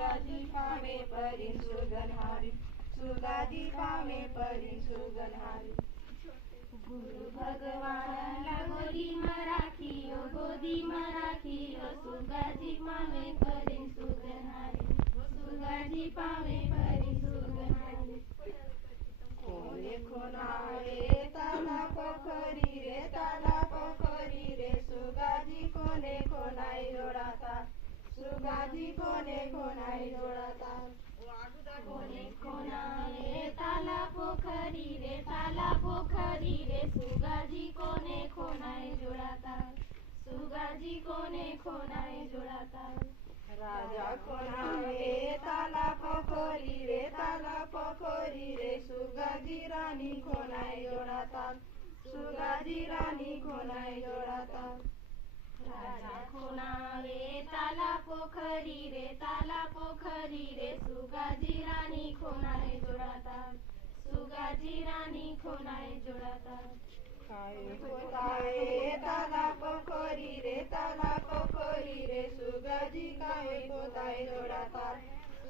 सुगाजी पामे परी सुगन्हारी सुगाजी पामे परी सुगन्हारी गुरु भगवानला गोदीमा राखियो सुगाजी पामे परी सुगन्हारी कोने खोनाळे ताला पोखरी रे सुगाजी कोने खोनाई जोडाता सुगाजी कोने खोनाई जोडाता कोने खोनाळे ताला पोखरी रे सुगाजी कोने खोनाई जोडाता सुगाजी कोने खोनाई जोडाता राजा खोनाळे ताला पोखरी रे सुगाजी रानी खोनाई जोडाता सुगाजी रानी खोनाई जोडाता राजा खोनाळे ताला पोखरी रे सुगाजी रानी खोनाई जोडाता सुगाजी रानी खोनाई जोडाता काय पोताळे ताला पोखरी रे सुगाजी कावे पोताई जोडाता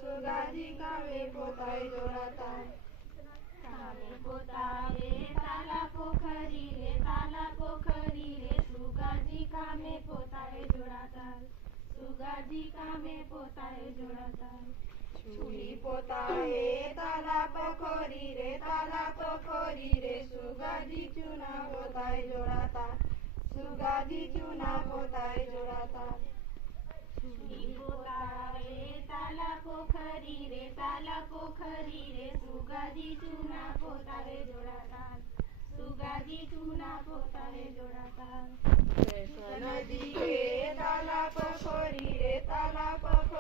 सुगाजी कावे पोताई जोडाता कावे पोताळे ताला पोखरी रे सुगाजी कामे पोताई जोडाता सुगाजी कामे पोताई जोडाता छुरी पोताळे ताला पोखरी रे सुगाजी चुना पोताई जोडाता सुगाजी चुना पोताई जोडाता छुरी पोताळे ताला पोखरी रे सुगाजी चुना पोताई जोडाता सुगाजी चुना पोताई जोडाता नदी